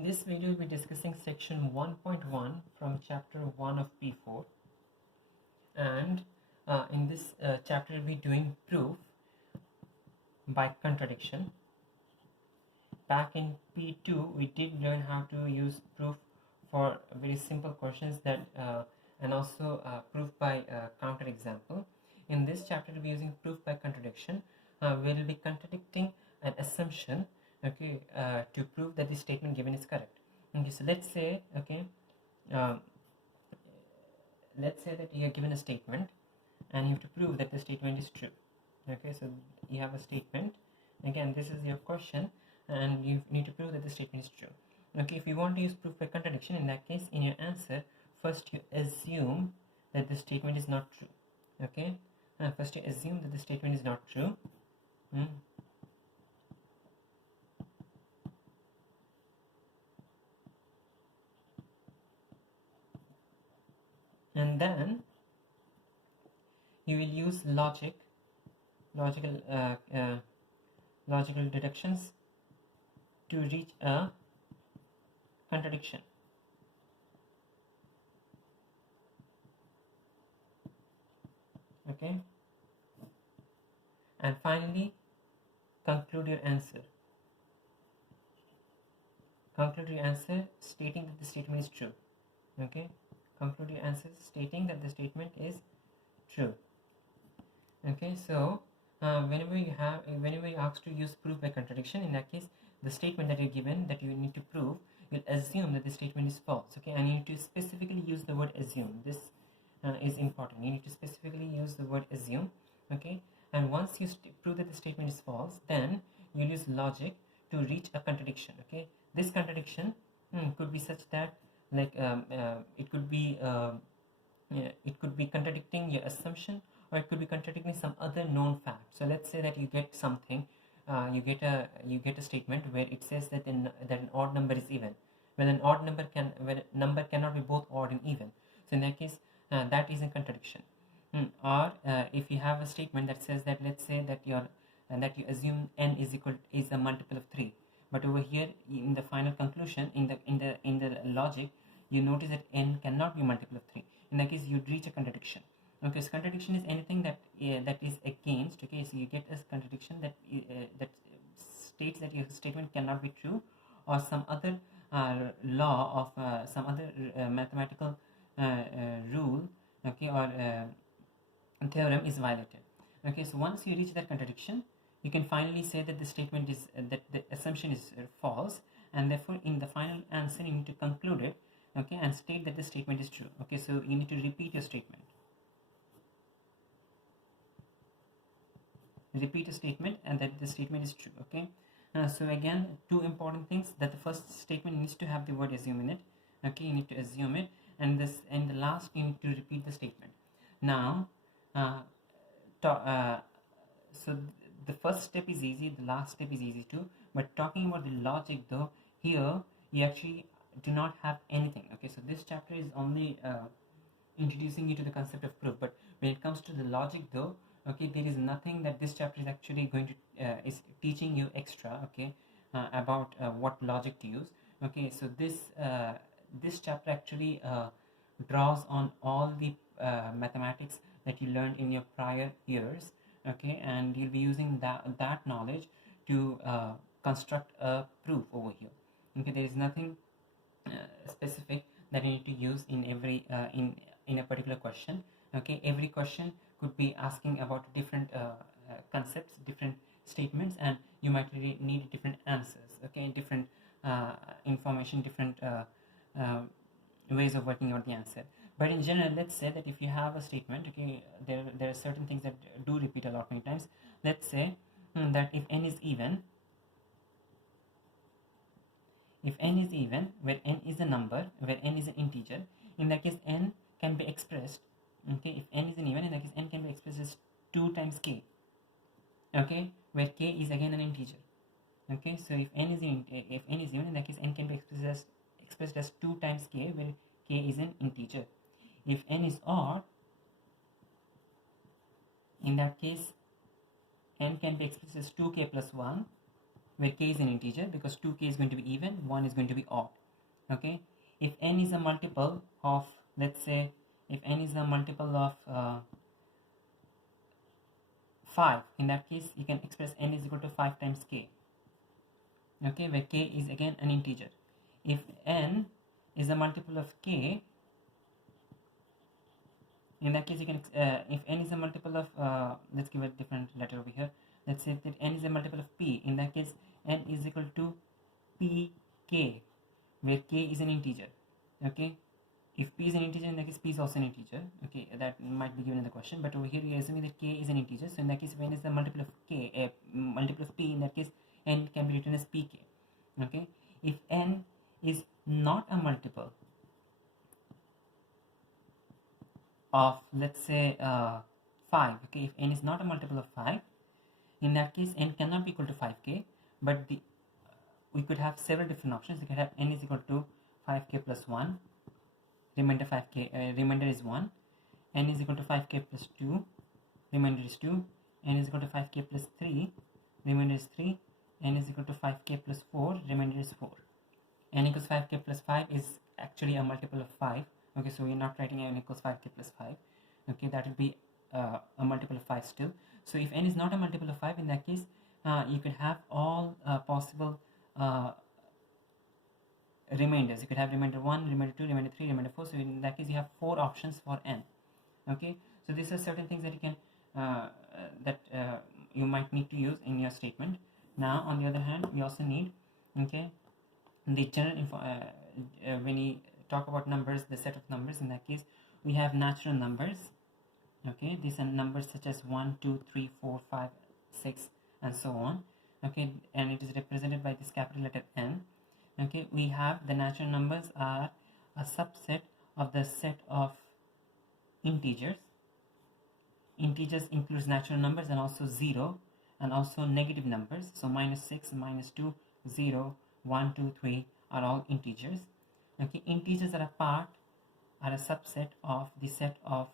In this video, we'll be discussing section 1.1 from chapter 1 of P4, and in this chapter we'll be doing proof by contradiction. Back in P2 we did learn how to use proof for very simple questions that and also proof by counter example. In this chapter we'll be using proof by contradiction. We'll be contradicting an assumption, okay, to prove that the statement given is correct. Okay, so let's say, okay, let's say that you are given a statement and you have to prove that the statement is true. Okay, so you have a statement, again this is your question, and you need to prove that the statement is true. Okay, if you want to use proof by contradiction, in that case in your answer first you assume that the statement is not true. Okay, first you assume that the statement is not true. And then you will use logical deductions to reach a contradiction. Okay, and finally conclude your answer. Conclude your answer stating that the statement is true. Okay, conclude your answer stating that the statement is true. Okay, so whenever you asked to use proof by contradiction, in that case the statement that you're given that you need to prove, you'll assume that the statement is false. Okay, and you need to specifically use the word assume. This is important. You need to specifically use the word assume. Okay, and once you prove that the statement is false, then you'll use logic to reach a contradiction. Okay, this contradiction could be such that, like, it could be contradicting your assumption, or it could be contradicting some other known fact. So let's say that you get something, you get a statement where it says that that an odd number is even. Well, an odd number number cannot be both odd and even. So in that case, that is a contradiction. Or if you have a statement that says that, let's say that you assume n is a multiple of 3, but over here in the final conclusion, in the logic, you notice that n cannot be a multiple of 3. In that case, you'd reach a contradiction. Okay, so contradiction is anything that is against. Okay, so you get a contradiction that states that your statement cannot be true, or some other law of some other mathematical rule, okay, or theorem is violated. Okay, so once you reach that contradiction, you can finally say that the statement is that the assumption is false, and therefore in the final answer you need to conclude it, okay, and state that the statement is true. Okay, so you need to repeat your statement. Repeat a statement and that the statement is true. Okay, so again, two important things: that the first statement needs to have the word assume in it. Okay, you need to assume it, and the last you need to repeat the statement. Now so the first step is easy, the last step is easy too, but talking about the logic though, here you actually do not have anything. Okay, so this chapter is only introducing you to the concept of proof, but when it comes to the logic though, okay, there is nothing that this chapter is actually going to is teaching you extra, okay, about what logic to use. Okay, so this chapter actually draws on all the mathematics that you learned in your prior years. Okay, and you'll be using that knowledge to construct a proof over here. Okay, there is nothing specific that you need to use in every in a particular question. Okay, every question could be asking about different concepts, different statements, and you might need different answers. Okay, different information, different ways of working out the answer. But in general, let's say that if you have a statement, okay, there are certain things that do repeat a lot many times. Let's say that if n is even, where n is a number, where n is an integer, in that case n can be expressed. Okay, if n is an even, in that case n can be expressed as 2 times k. Okay, where k is again an integer. Okay, so if n is even, in that case n can be expressed as 2 times k, where k is an integer. If n is odd, in that case n can be expressed as 2k plus 1, where k is an integer, because 2k is going to be even, 1 is going to be odd. Okay, if n is a multiple of, let's say, if n is a multiple of 5, in that case you can express n is equal to 5 times k. Okay, where k is again an integer. If n is a multiple of k, in that case you can if n is a multiple of let's give a different letter over here. Let's say that n is a multiple of p. In that case n is equal to pk, where k is an integer. Okay, if p is an integer, in that case p is also an integer. Okay, that might be given in the question, but over here we are assuming that k is an integer. So in that case, if n is the multiple of k, multiple of p, in that case n can be written as pk. Okay, if n is not a multiple of, let's say, 5, okay, if n is not a multiple of 5, in that case n cannot be equal to 5k, but we could have several different options. We could have n is equal to 5k plus 1, remainder 5k, remainder is 1, n is equal to 5k plus 2, remainder is 2, n is equal to 5k plus 3, remainder is 3, n is equal to 5k plus 4, remainder is 4. N equals 5k plus 5 is actually a multiple of 5. Okay, so we're not writing n equals 5k plus 5. Okay, that will be a multiple of 5 still. So if n is not a multiple of 5, in that case you could have all possible remainders. You could have remainder 1, remainder 2, remainder 3, remainder 4. So in that case you have 4 options for n. Okay, so these are certain things that you can you might need to use in your statement. Now on the other hand, we also need, okay, the general info when we talk about numbers, the set of numbers, in that case we have natural numbers. Okay, these are numbers such as 1, 2, 3, 4, 5, 6 and so on. Okay, and it is represented by this capital letter N. Okay, we have the natural numbers are a subset of the set of integers. Integers includes natural numbers and also 0 and also negative numbers. So -6, -2, 0, 1, 2, 3 are all integers. Okay, integers are a subset of the set of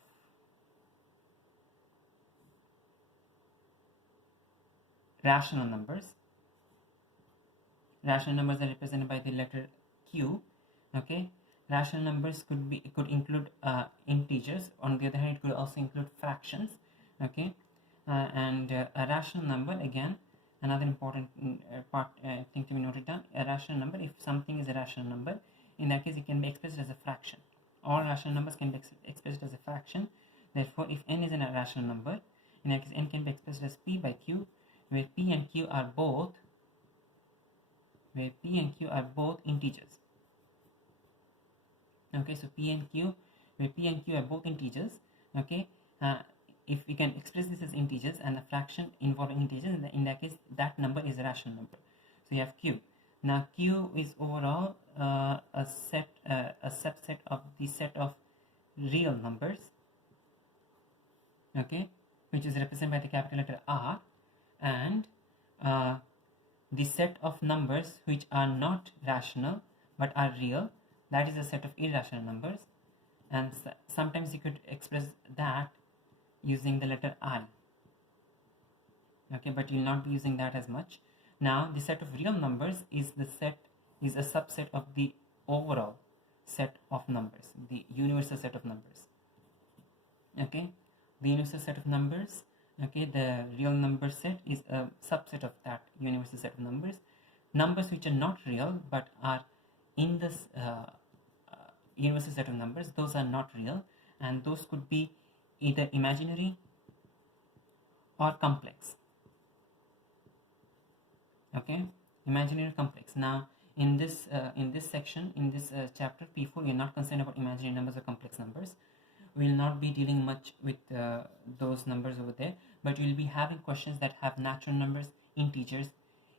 rational numbers. Rational numbers are represented by the letter Q. Okay, rational numbers could include integers. On the other hand, it could also include fractions. Okay, and a rational number, again, another important thing to be noted down. A rational number, if something is a rational number, in that case it can be expressed as a fraction. All rational numbers can be expressed as a fraction. Therefore, if n is a rational number, in that case n can be expressed as p by q, where p and q are both integers. Okay, so where p and q are both integers. Okay, if we can express this as integers and a fraction involving integers, in that case that number is a rational number. So you have q. Now q is overall a subset of the set of real numbers. Okay, which is represented by the capital letter R, and the set of numbers which are not rational but are real, that is a set of irrational numbers. And sometimes you could express that using the letter I. Okay, but you will not be using that as much. Now the set of real numbers is a subset of the overall set of numbers, the universal set of numbers. Okay, the universal set of numbers. Okay, the real number set is a subset of that universal set of numbers. Numbers which are not real but are in this universal set of numbers, those are not real, and those could be either imaginary or complex. Okay, imaginary or complex. Now in this section, in this chapter P4, we are not concerned about imaginary numbers or complex numbers. We will not be dealing much with those numbers over there, but we will be having questions that have natural numbers, integers,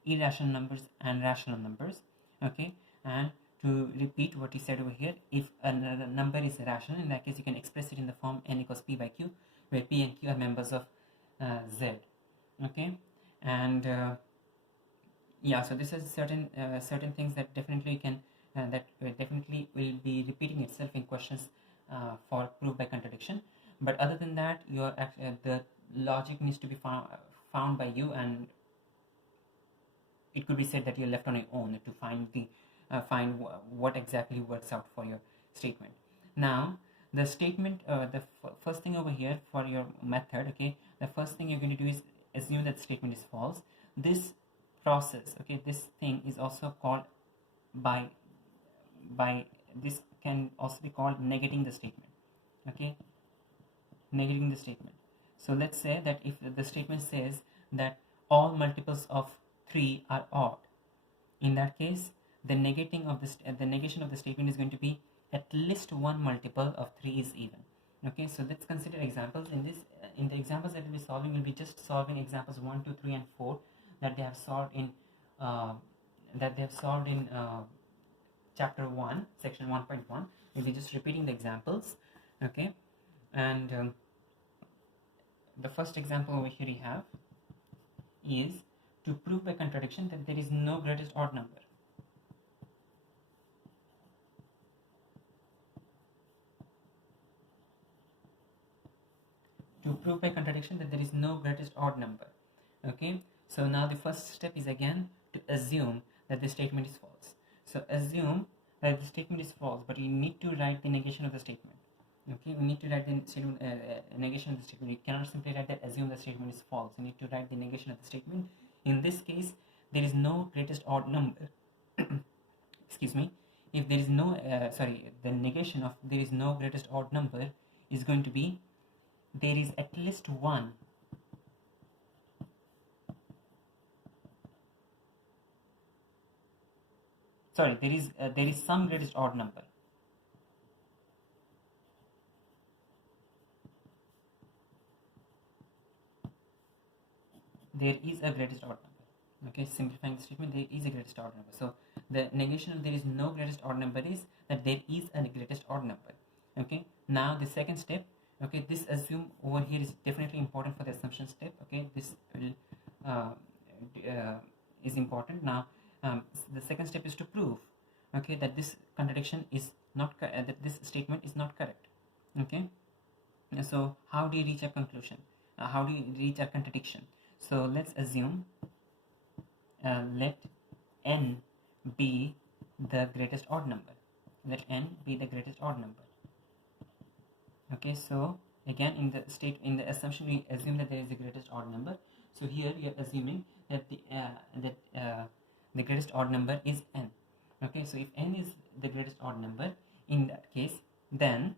irrational numbers and rational numbers. Okay, and to repeat what he said over here, if a number is rational, in that case you can express it in the form n equals p by q, where p and q are members of z. Okay, and yeah, so this is certain things that definitely can definitely will be repeating itself in questions for proof by contradiction. But other than that, the logic needs to be found by you, and it could be said that you're left on your own to find the what exactly works out for your statement. Now the statement, first thing over here for your method, okay, the first thing you're going to do is assume that the statement is false. This process, okay, this thing is also called by this can also be called negating the statement, okay, negating the statement. So let's say that if the statement says that all multiples of 3 are odd, in that case the negating of this the negation of the statement is going to be at least one multiple of 3 is even. Okay, so let's consider examples. In this in the examples that we'll be solving, we'll be just solving examples 1, 2, 3 and 4 that they have solved in chapter 1, section 1.1. We'll be just repeating the examples, okay. And the first example over here we have is to prove by contradiction that there is no greatest odd number. To prove by contradiction that there is no greatest odd number. Okay, so now the first step is again to assume that the statement is false. So assume that the statement is false, but you need to write the negation of the statement. Okay, we need to write the statement, negation of the statement. You cannot simply write that assume the statement is false. You need to write the negation of the statement. In this case, there is no greatest odd number. Excuse me. If there is no the negation of there is no greatest odd number is going to be there is at least one there is some greatest odd number. There is a greatest odd number. Okay, simplifying the statement, there is a greatest odd number. So the negation of there is no greatest odd number is that there is a greatest odd number. Okay, now the second step, okay, this assume over here is definitely important for the assumption step. Okay, this will is important. Now the second step is to prove, okay, that this contradiction is not that this statement is not correct. Okay, so how do you reach a conclusion? How do you reach a contradiction? So let's assume let n be the greatest odd number. Let n be the greatest odd number. Okay, so again in the assumption we assume that there is the greatest odd number. So here we are assuming that the greatest odd number is n. Okay, so if n is the greatest odd number, in that case then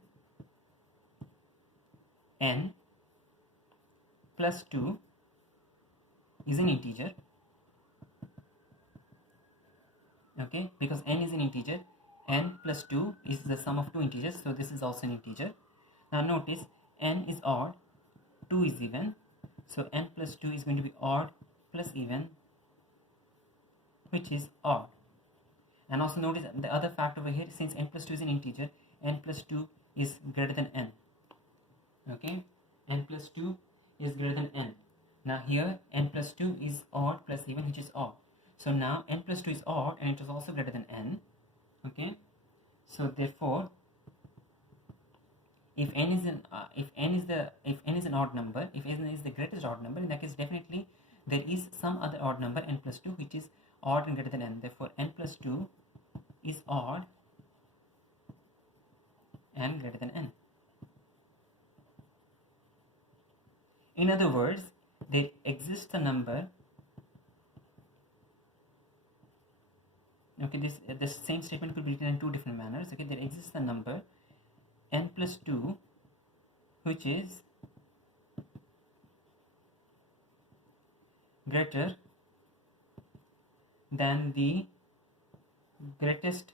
n plus 2 is an integer. Okay, because n is an integer, n plus 2 is the sum of two integers, so this is also an integer. Now notice n is odd, 2 is even, so n plus 2 is going to be odd plus even, which is odd. And also notice the other fact over here, since n plus 2 is an integer, n plus 2 is greater than n. Okay, n plus 2 is greater than n. Now here n plus 2 is odd plus even, which is odd. So now n plus 2 is odd and it is also greater than n. Okay, so therefore if n is an odd number, if n is the greatest odd number, in that case definitely there is some other odd number n plus 2 which is odd and greater than n. Therefore n plus 2 is odd and greater than n. In other words, there exists a number. Okay, this same statement could be written in two different manners. Okay, there exists a number n plus 2 which is greater than the greatest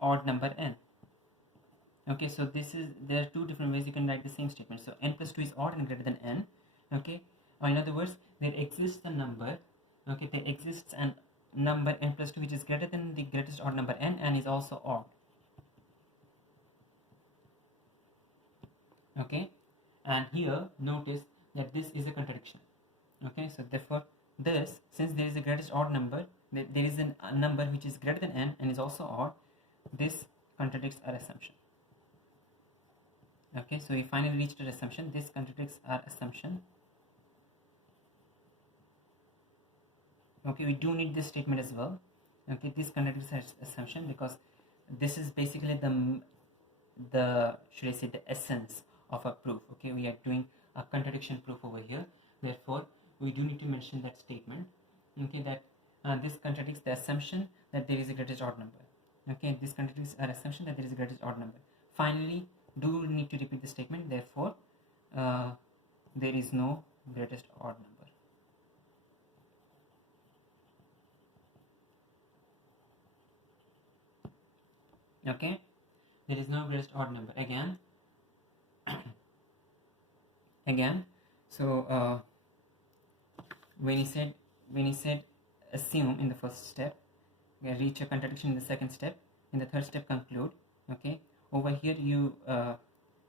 odd number n. Okay, so there are two different ways you can write the same statement. So n plus 2 is odd and greater than n. Okay, or in other words, there exists a number. Okay, there exists a number n plus 2 which is greater than the greatest odd number n and is also odd. Okay, and here notice that this is a contradiction. Okay, so therefore this, since there is a greatest odd number, there is a number which is greater than n and is also odd, this contradicts our assumption. Okay, so we finally reached our assumption. This contradicts our assumption. Okay, we do need this statement as well. Okay, this contradicts assumption, because this is basically the should I say the essence of a proof. Okay, we are doing a contradiction proof over here, therefore we do need to mention that statement. Okay, that this contradicts the assumption that there is a greatest odd number. Okay, this contradicts our assumption that there is a greatest odd number. Finally, do need to repeat the statement, therefore there is no greatest odd number. Okay, there is no greatest odd number again. So when he said assume in the first step, reach a contradiction in the second step, in the third step conclude. Okay, over here you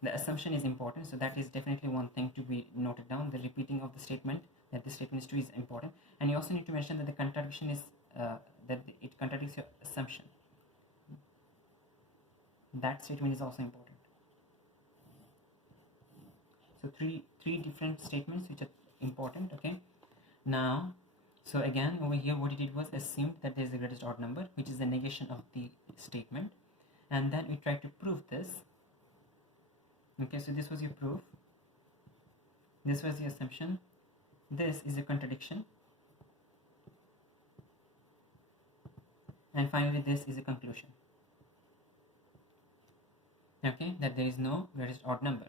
the assumption is important, so that is definitely one thing to be noted down. The repeating of the statement that the statement is true is important, and you also need to mention that the contradiction is that it contradicts your assumption. That statement is also important. So three different statements which are important. Okay, now so again over here what it did was assumed that there is the greatest odd number, which is the negation of the statement, and then we try to prove this. Okay, so this was your proof, this was the assumption, this is a contradiction, and finally this is a conclusion. Okay, that there is no greatest odd number.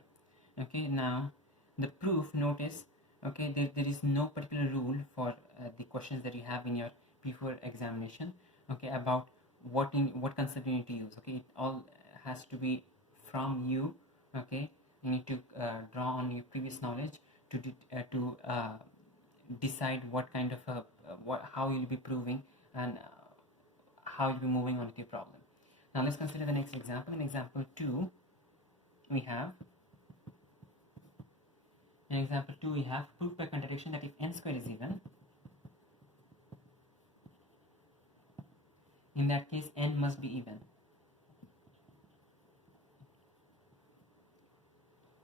Okay, now the proof, notice, okay, there is no particular rule for the questions that you have in your P4 examination, okay, about what concept you need to use. Okay, it all has to be from you. Okay, you need to draw on your previous knowledge to decide what kind of how you'll be proving, and how you'll be moving on with your problem. Now let's consider the next example. In example 2 we have proof by contradiction that if n square is even, in that case n must be even.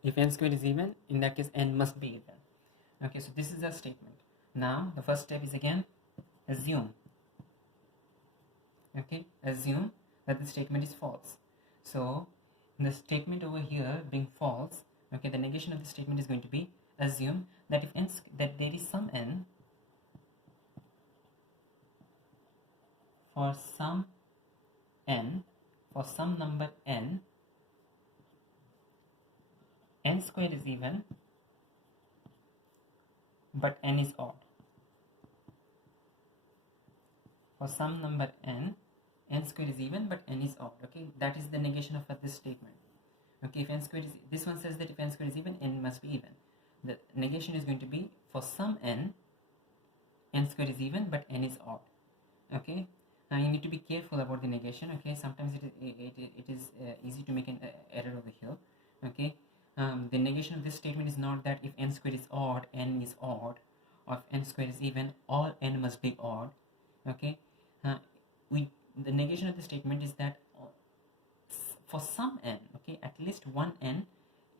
If n square is even, in that case n must be even. Okay, so this is a statement. Now the first step is again assume. Okay, assume that the statement is false. So the statement over here being false, okay, the negation of the statement is going to be assume that if n, that there is some n, for some number n square is even but n is odd. For some number n square is even but n is odd. Okay, that is the negation of this statement. Okay, if n square is, this one says that if n square is even, n must be even. The negation is going to be for some n square is even but n is odd. Okay, now you need to be careful about the negation. Okay, sometimes it is easy to make an error over here. Okay, the negation of this statement is not that if n square is odd, n is odd, or if n square is even, all n must be odd. Okay, the negation of the statement is that for some n, okay, at least one n,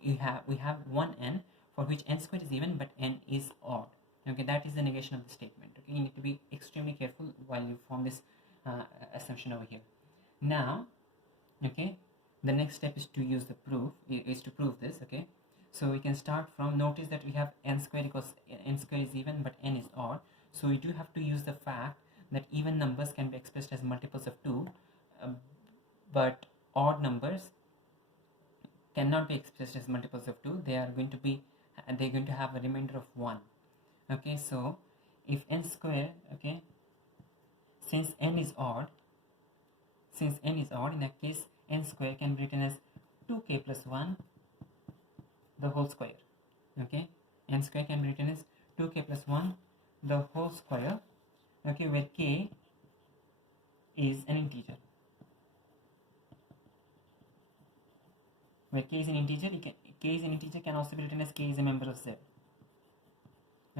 we have one n for which n square is even but n is odd. Okay, that is the negation of the statement. Okay, you need to be extremely careful while you form this assumption over here. Now, okay, the next step is to use the proof, is to prove this. Okay, so we can start from, notice that we have n square equals, n square is even but n is odd, so we do have to use the fact that even numbers can be expressed as multiples of 2, but odd numbers cannot be expressed as multiples of 2. They're going to have a remainder of 1. Okay, so if n square, okay, since n is odd, in that case n square can be written as 2k plus 1 the whole square. Okay, n square can be written as 2k plus 1 the whole square. Okay, where k is an integer. Where k is an integer, can also be written as k is a member of z.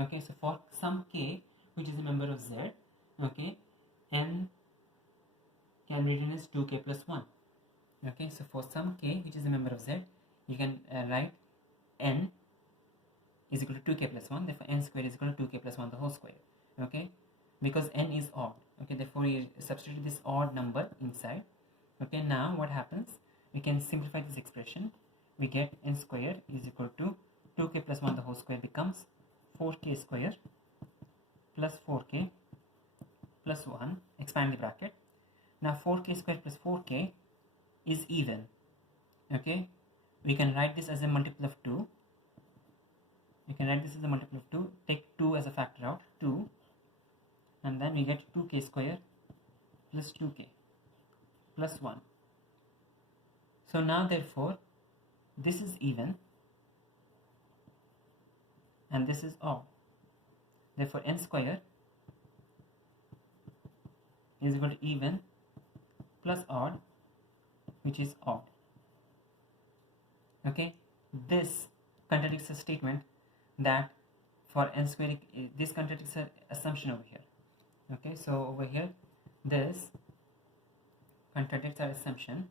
Okay, so for some k which is a member of z, okay, n can be written as 2k plus 1. Okay, so for some k which is a member of z, you can write n is equal to 2k plus 1, therefore n square is equal to 2k plus 1 the whole square. Okay, because n is odd. Okay, therefore you substitute this odd number inside. Okay, now what happens, we can simplify this expression. We get n square is equal to 2k plus 1 the whole square becomes 4k square plus 4k plus 1, expand the bracket. Now 4k square plus 4k is even. Okay, we can write this as a multiple of 2. We can write this as a multiple of 2, take 2 as a factor out, 2, and then we get 2k square plus 2k plus 1. So now therefore this is even and this is odd. Therefore n square is equal to even plus odd, which is odd. Okay, this contradicts a statement that for n square, this contradicts an assumption over here. Okay, so over here this contradicts our assumption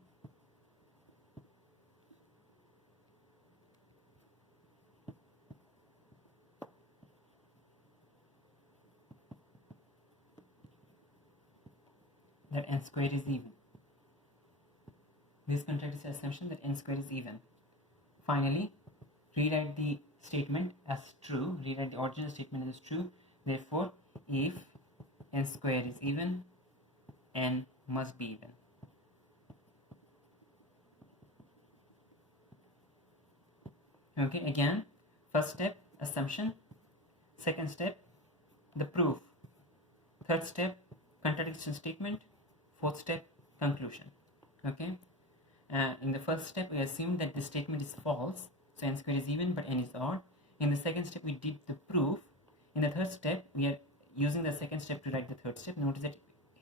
that n square is even. This contradicts the assumption that n square is even. Finally, rewrite the statement as true, rewrite the original statement as true. Therefore, if n square is even, n must be even. Okay, again, first step, assumption. Second step, the proof. Third step, contradiction statement. Fourth step, conclusion. Okay, in the first step we assumed that the statement is false, so n square is even but n is odd. In the second step we did the proof. In the third step we are using the second step to write the third step. Notice that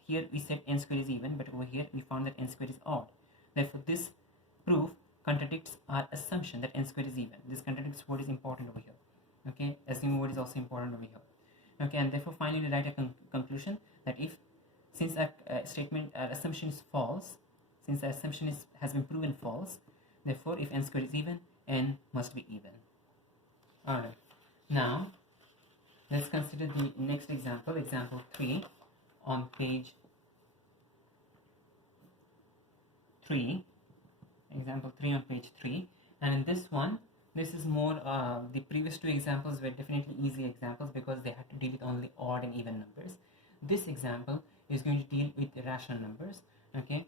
here we said n square is even, but over here we found that n square is odd. Therefore this proof contradicts our assumption that n square is even. This contradicts what is important over here. Okay, assuming what is also important over here. Okay, and therefore finally we write a conclusion that if, since a statement assumption is false, since the assumption has been proven false, therefore if n square is even, n must be even. Alright, now let's consider the next example, example 3 on page 3. Example 3 on page 3, and in this one, this is more, the previous two examples were definitely easy examples because they had to deal with only odd and even numbers. This example is going to deal with rational numbers. Okay,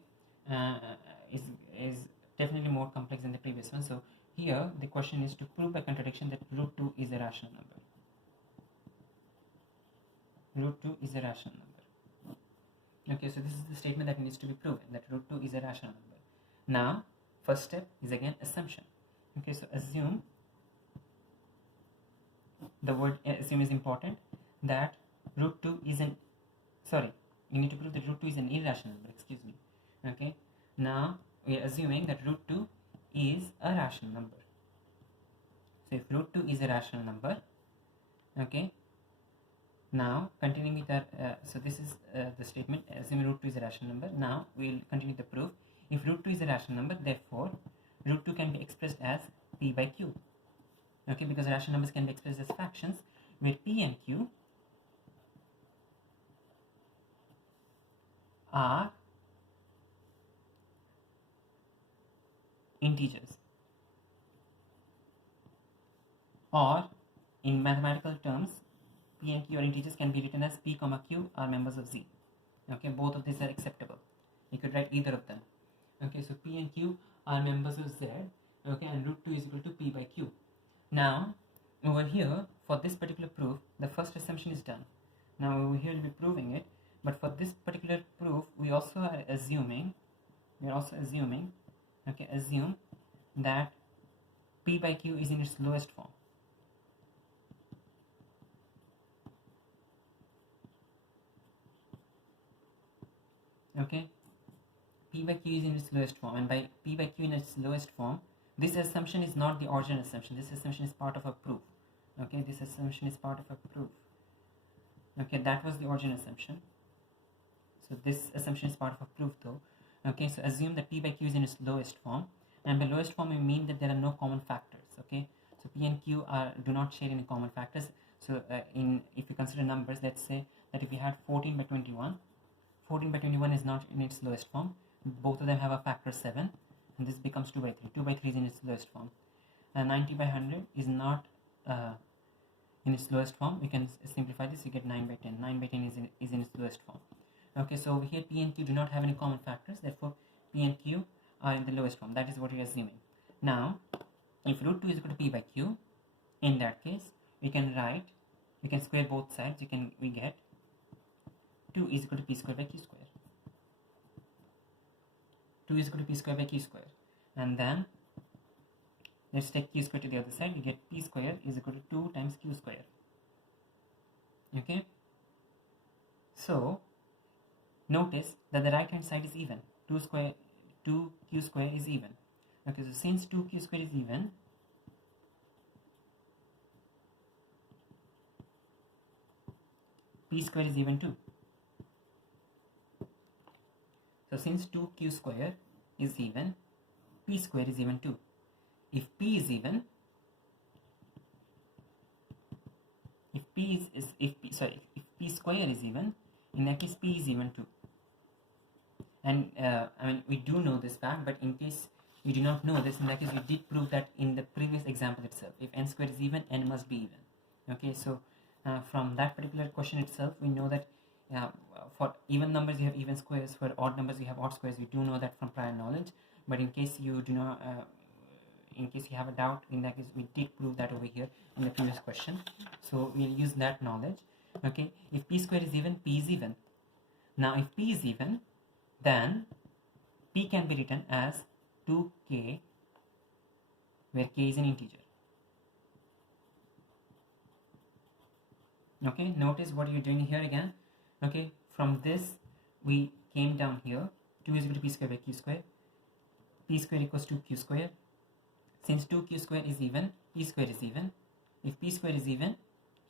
is definitely more complex than the previous one. So here the question is to prove by contradiction that root 2 is a rational number. Root 2 is a rational number. Okay, so this is the statement that needs to be proven, that root 2 is a rational number. Now first step is again assumption. Okay, so assume, the word assume is important, that root 2 is an, you need to prove that root 2 is an irrational number, excuse me. Okay, now we are assuming that root 2 is a rational number. So if root 2 is a rational number, okay, now continuing with our, so this is the statement, assuming root 2 is a rational number. Now we will continue the proof. If root 2 is a rational number, therefore root 2 can be expressed as p by q. Okay, because rational numbers can be expressed as fractions, where p and q are integers, or in mathematical terms, p and q are integers can be written as p comma q are members of z. Okay, both of these are acceptable. You could write either of them. Okay, so p and q are members of z. Okay, and root 2 is equal to p by q. Now over here for this particular proof, the first assumption is done. Now over here we'll be proving it, but for this particular proof we also are assuming, okay, assume that p by q is in its lowest form. Okay, p by q is in its lowest form, and by p by q in its lowest form, this assumption is not the original assumption. This assumption is part of a proof. Okay, this assumption is part of a proof. Okay, that was the original assumption. So this assumption is part of a proof though. Okay, so assume that p by q is in its lowest form, and by lowest form we mean that there are no common factors. Okay, so p and q do not share any common factors. So if you consider numbers, let's say that if we had 14 by 21, 14 by 21 is not in its lowest form. Both of them have a factor 7, and this becomes 2 by 3. 2 by 3 is in its lowest form. And 90 by 100 is not in its lowest form. We can simplify this, you get 9 by 10. 9 by 10 is in its lowest form. Okay, so over here P and Q do not have any common factors, therefore P and Q are in the lowest form. That is what we are assuming. Now, if root 2 is equal to P by Q, in that case, we can square both sides. We get 2 is equal to P square by Q square. 2 is equal to P square by Q square. And then, let's take Q square to the other side. We get P square is equal to 2 times Q square. Okay? So, notice that the right hand side is even. 2Q square is even. Okay, so since 2Q square is even, P square is even too. So since 2Q square is even, P square is even too. If P is even, if P square is even, in that case P is even too. And we do know this fact, but in case you do not know this, in that case we did prove that in the previous example itself. If n square is even, n must be even. Okay, so from that particular question itself, we know that for even numbers you have even squares, for odd numbers you have odd squares. We do know that from prior knowledge, but in case you do not, in case you have a doubt, in that case we did prove that over here in the previous question. So we'll use that knowledge. Okay, if P square is even, P is even. Now if P is even, then P can be written as 2k, where k is an integer. Okay, notice what you're doing here again. Okay, from this we came down here. 2 is equal to P square by Q square. P square equals 2Q square. Since 2Q square is even, P square is even. If P square is even,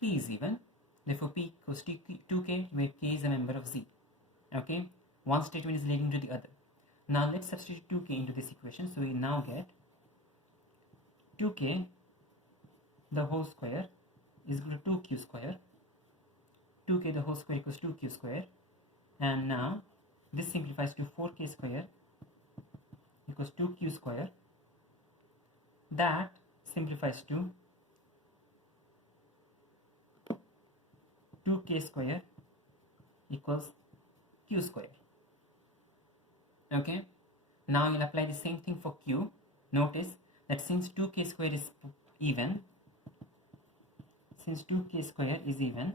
P is even. Therefore P equals 2k, where k is a member of Z. Okay, one statement is leading to the other. Now let's substitute 2k into this equation. So we now get 2k the whole square is equal to 2q square. 2k the whole square equals 2q square. And now this simplifies to 4k square equals 2q square. That simplifies to 2k square equals q square. Okay, now you'll apply the same thing for q. Notice that since 2k square is even, q square is even.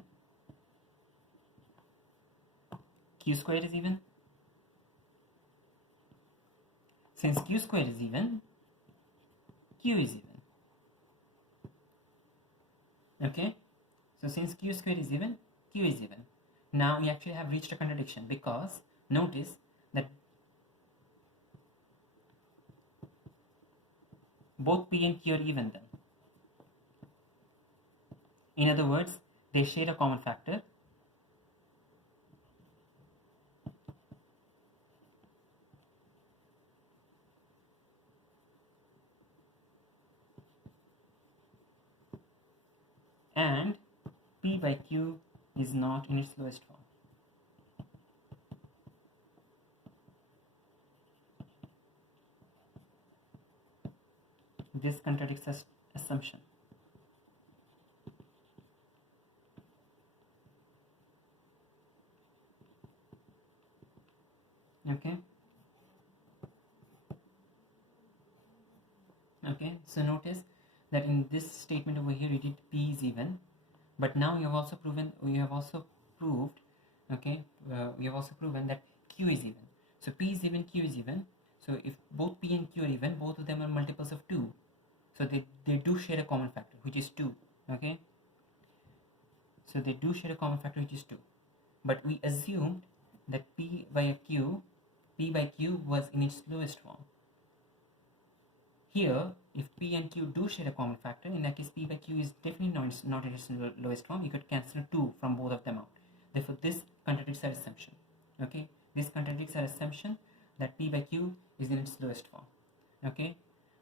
Since q square is even, q is even. Okay, so since q square is even, q is even. Now we actually have reached a contradiction, because notice that both P and Q are even then. In other words, they share a common factor. And P by Q is not in its lowest form. This contradicts this assumption. Okay. Okay, so notice that in this statement over here we did P is even, but now we have also proven, we have also proven that Q is even. So P is even, Q is even. So if both P and Q are even, both of them are multiples of 2. So they do share a common factor, which is 2. Okay, so they do share a common factor, which is 2. But we assumed that P by Q was in its lowest form. Here, if P and Q do share a common factor, in that case P by Q is definitely not in its lowest form. You could cancel 2 from both of them out. Therefore, this contradicts our assumption. Okay, this contradicts our assumption that P by Q is in its lowest form. Okay,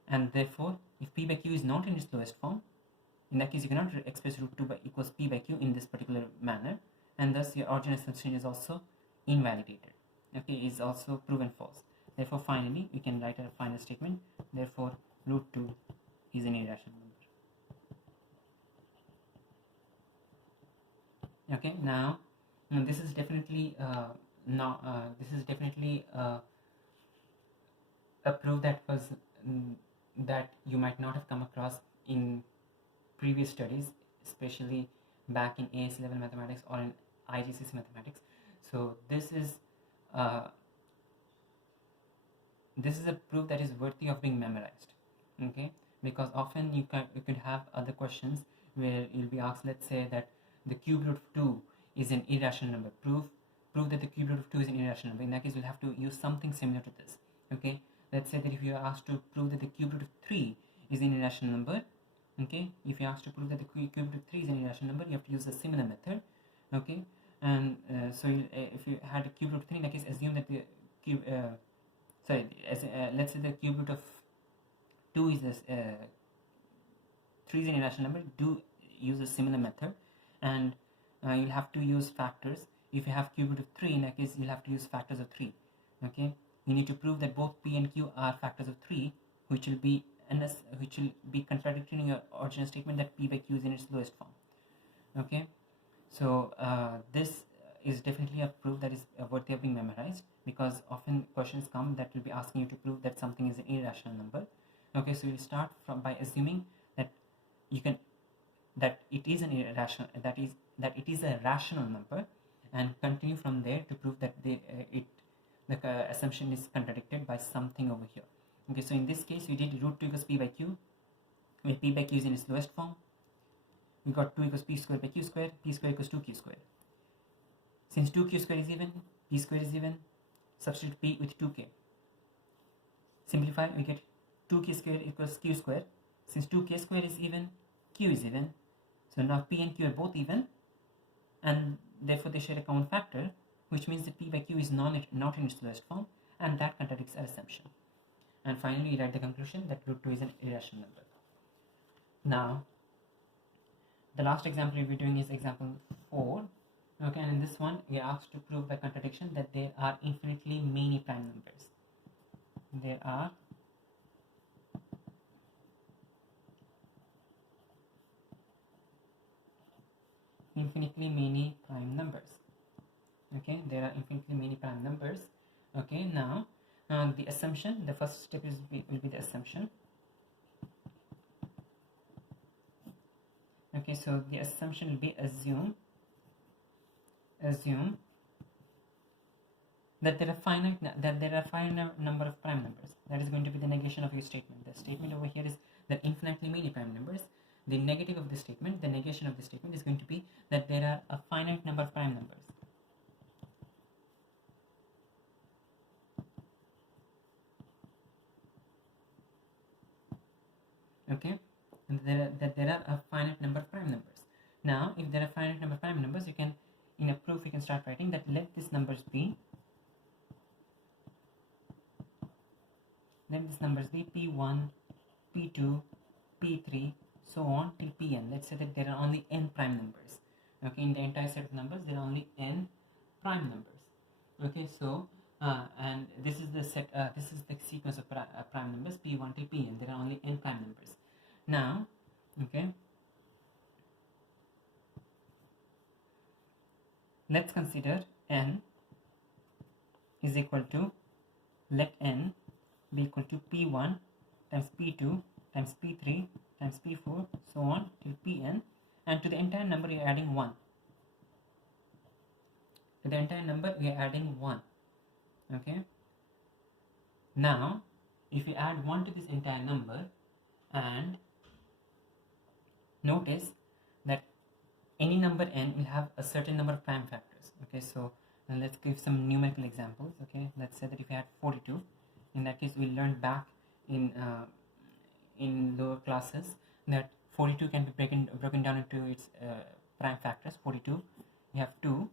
and therefore, if P by Q is not in its lowest form, in that case you cannot express root 2 by equals P by Q in this particular manner. and thus your origin assumption is also invalidated, okay, is also proven false. Therefore finally we can write a final statement, therefore root 2 is an irrational number. Okay, now this is definitely a proof that was that you might not have come across in previous studies, especially back in AS level mathematics or in IGCSE mathematics. So this is a proof that is worthy of being memorized, okay, because often you could have other questions where you'll be asked, let's say that the cube root of 2 is an irrational number, prove that the cube root of 2 is an irrational number. In that case we'll have to use something similar to this, okay. Let's say that if you are asked to prove that the cube root of 3 is an irrational number, okay, if you are asked to prove that the cube root of 3 is an irrational number, you have to use a similar method, okay. And so if you had a cube root of 3, in that case assume that the cube let's say the cube root of 2 is this 3 is an irrational number, do use a similar method, and you'll have to use factors. If you have cube root of 3, in that case you'll have to use factors of 3, okay. You need to prove that both p and q are factors of 3, which will be contradicting your original statement that p by q is in its lowest form, okay. So this is definitely a proof that is worthy of being memorized, because often questions come that will be asking you to prove that something is an irrational number, okay. So we'll start by assuming that it is an irrational, that it is a rational number, and continue from there to prove that the assumption is contradicted by something over here, okay. So in this case we did root 2 equals p by q, where p by q is in its lowest form. We got 2 equals p squared by q squared, p squared equals 2q squared. Since 2q squared is even, p squared is even, substitute p with 2k. Simplify, we get 2k squared equals q squared. Since 2k squared is even, q is even. So now p and q are both even, and therefore they share a common factor, which means that p by q is not in its lowest form, and that contradicts our assumption. And finally we write the conclusion that root 2 is an irrational number. Now the last example we'll be doing is example 4, okay, and in this one we are asked to prove by contradiction that there are infinitely many prime numbers. There are infinitely many prime numbers, okay. There are infinitely many prime numbers, okay. Now the assumption, the first step will be the assumption, okay. So the assumption will be assume that there are finite number of prime numbers. That is going to be the negation of your statement. The statement over here is that infinitely many prime numbers. The negative of the statement, the negation of the statement, is going to be that there are a finite number of prime numbers. Okay, and that there are a finite number of prime numbers. Now if there are finite number of prime numbers, you can, in a proof you can start writing that let these numbers be p1, p2, p3, so on till pn. Let's say that there are only n prime numbers, okay. In the entire set of numbers there are only n prime numbers, okay. So and this is the set, this is the sequence of prime numbers p1 till pn. There are only n prime numbers. Now, okay, let's consider n is equal to, let n be equal to p1 times p2 times p3 times p4, so on till pn, and to the entire number we are adding 1. To the entire number we are adding 1, okay. Now if we add 1 to this entire number, and notice that any number n will have a certain number of prime factors, okay. So let's give some numerical examples, okay. Let's say that if we had 42, in that case we learned back in lower classes that 42 can be broken down into its prime factors. 42, you have 2,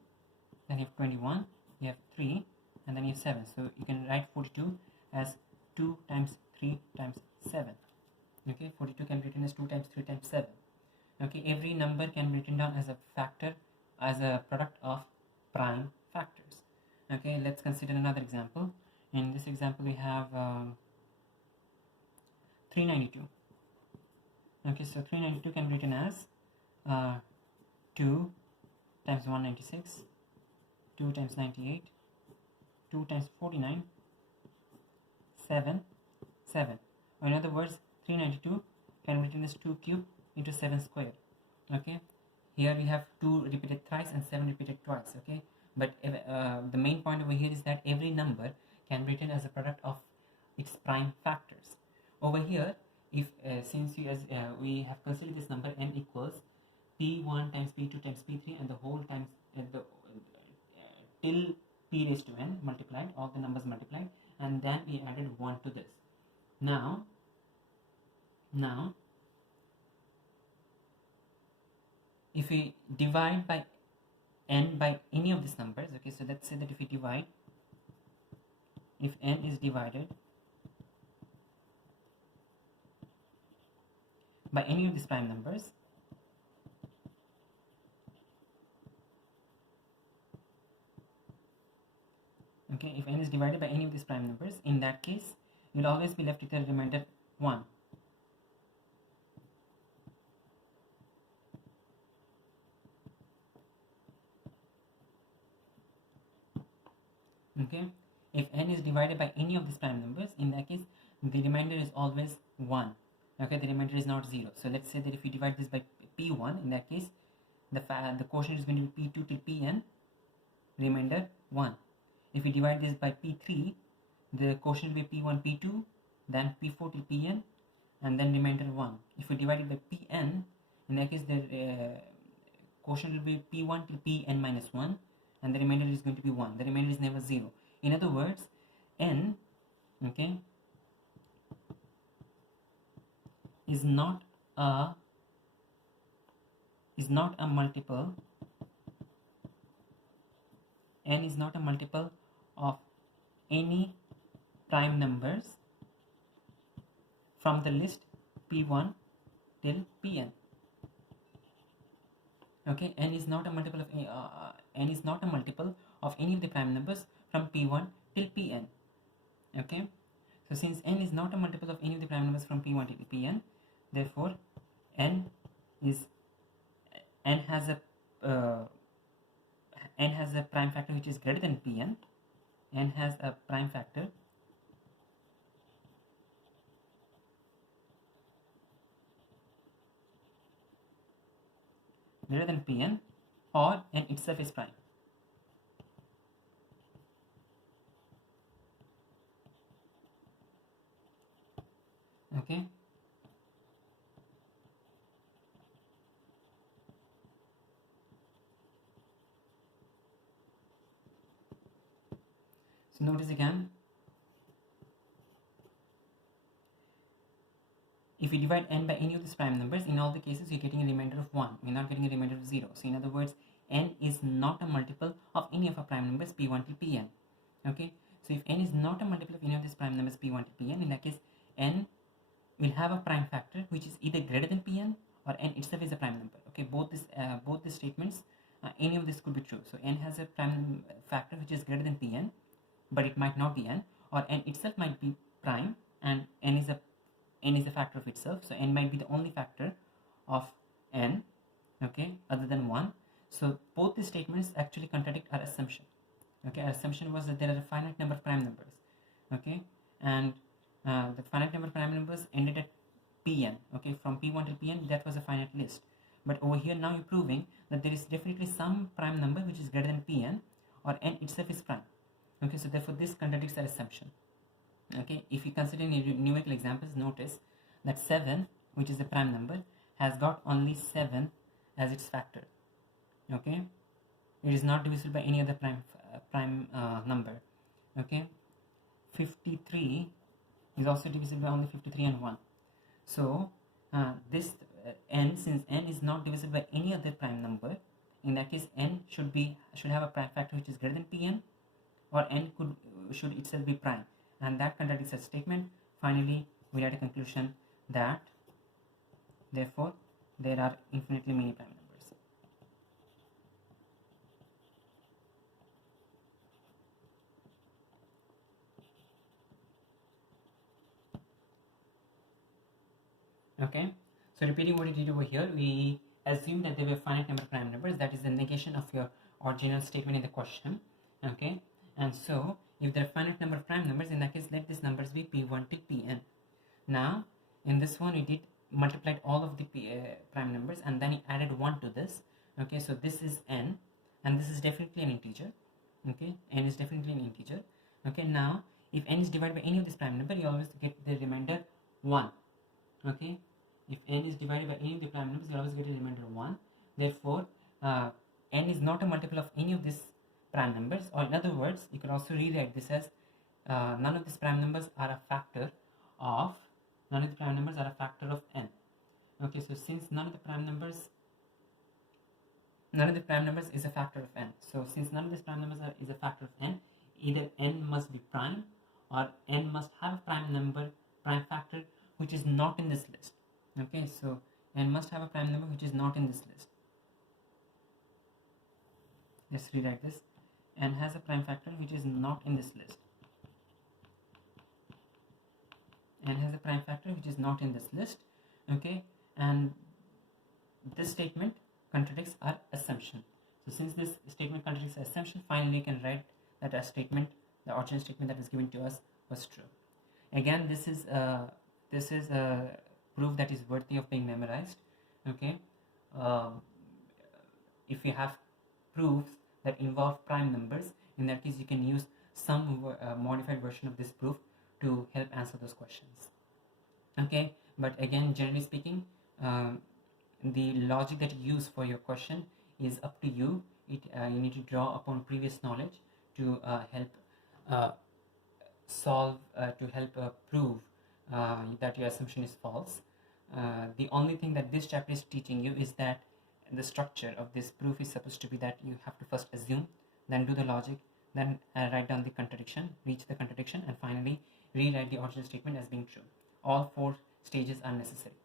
then you have 21, you have 3, and then you have 7. So you can write 42 as 2 times 3 times 7, okay. 42 can be written as 2 times 3 times 7, okay. Every number can be written down as a factor, as a product of prime factors. Okay, let's consider another example. In this example we have 392. Okay, so 392 can be written as 2 times 196, 2 times 98, 2 times 49, 7, 7. Or in other words, 392 can be written as 2 cube into 7 square. Okay, here we have 2 repeated thrice and 7 repeated twice. Okay, but the main point over here is that every number can be written as a product of its prime factors. Over here, if since we have considered this number n equals p1 times p2 times p3 and the whole times till p raised to n multiplied, all the numbers multiplied, and then we added 1 to this. Now if we divide by n by any of these numbers, okay, so let's say that if n is divided by any of these prime numbers, okay, if n is divided by any of these prime numbers, in that case you'll always be left with a remainder 1. Okay, if n is divided by any of these prime numbers, in that case the remainder is always 1. Okay, the remainder is not 0. So let's say that if we divide this by p1, in that case the quotient is going to be p2 till pn, remainder 1. If we divide this by p3, the quotient will be p1 p2, then p4 till pn, and then remainder 1. If we divide it by pn, in that case the quotient will be p1 till pn minus 1, and the remainder is going to be 1. The remainder is never 0. In other words, n, okay, is not a multiple. N is not a multiple of any prime numbers from the list p1 till pn. Okay, n is not a multiple of n is not a multiple of any of the prime numbers from p1 till pn. Okay, so since n is not a multiple of any of the prime numbers from p1 till pn, therefore n has a prime factor which is greater than pn. N has a prime factor greater than pn, or n itself is prime. Okay, so notice again, if we divide n by any of these prime numbers, in all the cases you're getting a remainder of 1. We're not getting a remainder of 0. So in other words, n is not a multiple of any of our prime numbers p1 till pn. Okay, so if n is not a multiple of any of these prime numbers p1 till pn, in that case n will have a prime factor which is either greater than pn, or n itself is a prime number. Okay, both these statements, any of this could be true. So n has a prime factor which is greater than pn, but it might not be n, or n itself might be prime and n is a factor of itself, so n might be the only factor of n, okay, other than 1. So both these statements actually contradict our assumption. Okay, our assumption was that there are a finite number of prime numbers, okay, and the finite number of prime numbers ended at pn. Okay, from p1 to pn, that was a finite list. But over here now you're proving that there is definitely some prime number which is greater than pn, or n itself is prime. Okay, so therefore this contradicts our assumption. Okay, if you consider numerical examples, notice that 7, which is a prime number, has got only 7 as its factor. Okay, it is not divisible by any other prime number. Okay, 53 is also divisible by only 53 and 1. So this n, since n is not divisible by any other prime number, in that case n should have a prime factor which is greater than pn, or n should itself be prime, and that contradicts that statement. Finally, we had a conclusion that therefore there are infinitely many prime numbers. Okay, so repeating what we did over here, we assume that there were finite number of prime numbers. That is the negation of your original statement in the question. Okay, and so if there are finite number of prime numbers, in that case let these numbers be p1 till pn. Now in this one we did multiplied all of the prime numbers and then he added 1 to this. Okay, so this is n and this is definitely an integer. Okay, n is definitely an integer. Okay, now if n is divided by any of this prime number, you always get the remainder 1. Okay, if n is divided by any of the prime numbers, you always get a remainder 1. Therefore n is not a multiple of any of these prime numbers, or in other words you can also rewrite this as none of these prime numbers are a factor of n. Okay, so since none of the prime numbers is a factor of n, so since none of these prime numbers is a factor of n, either n must be prime or n must have a prime factor which is not in this list. Okay, so n must have a prime number which is not in this list. Let's rewrite this. N has a prime factor which is not in this list. N has a prime factor which is not in this list. Okay, and this statement contradicts our assumption. So since this statement contradicts our assumption, finally you can write that our statement, the original statement that was given to us, was true. Again, this is a proof that is worthy of being memorized. Okay, if you have proofs that involve prime numbers, in that case you can use some modified version of this proof to help answer those questions. Okay, but again, generally speaking, the logic that you use for your question is up to you. You need to draw upon previous knowledge to help prove that your assumption is false. The only thing that this chapter is teaching you is that the structure of this proof is supposed to be that you have to first assume, then do the logic, then write down the contradiction, reach the contradiction, and finally rewrite the original statement as being true. All 4 stages are necessary.